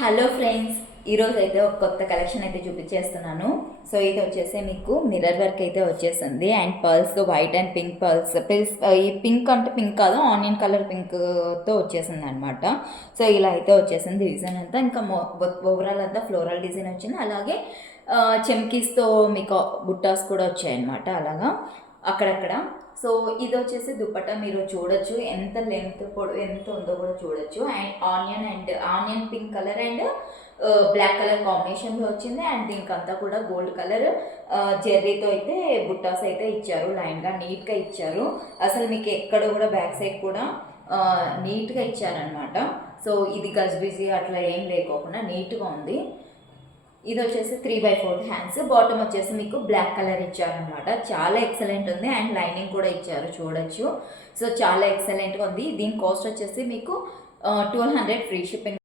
Hello friends, ఈరోజు అయితే ఒక కొత్త కలెక్షన్ అయితే చూపించేస్తున్నాను. సో ఇది వచ్చేసి మీకు మిర్రర్ వర్క్ అయితే వచ్చేసింది and pearls white and pink pearls ఈ పింక్ అంటే పింక్ కాదు, ఆనియన్ కలర్ పింక్తో వచ్చేసింది అనమాట. సో ఇలా అయితే వచ్చేసింది డిజైన్ అంతా. ఇంకా ఓవరాల్ అంతా ఫ్లోరల్ డిజైన్ వచ్చింది. అలాగే చెమ్కీస్తో మీకు బుట్టాస్ కూడా వచ్చాయన్నమాట అలాగా అక్కడక్కడ. సో ఇది వచ్చేసి దుప్పట్టా మీరు చూడొచ్చు, ఎంత లెంత్ పొడవు ఎంత ఉందో కూడా చూడొచ్చు. And onion pink colour and black colour కాంబినేషన్లో వచ్చింది. అండ్ దీనికి అంతా కూడా గోల్డ్ కలర్ జెర్రీతో అయితే బుట్టాస్ అయితే ఇచ్చారు. లైన్గా నీట్గా ఇచ్చారు. అసలు మీకు ఎక్కడ కూడా బ్యాక్ సైడ్ కూడా నీట్గా ఇచ్చారనమాట. సో ఇది గజ్బిజీ అట్లా ఏం లేకోకుండా నీట్గా ఉంది. ఇది వచ్చేసి 3/4 హ్యాండ్స్, బాటమ్ వచ్చేసి మీకు బ్లాక్ కలర్ ఇచ్చారనమాట. చాలా ఎక్సలెంట్ ఉంది అండ్ లైనింగ్ కూడా ఇచ్చారు చూడొచ్చు. సో చాలా ఎక్సలెంట్గా ఉంది. దీని కాస్ట్ వచ్చేసి మీకు 1200 ఫ్రీ షిప్పింగ్.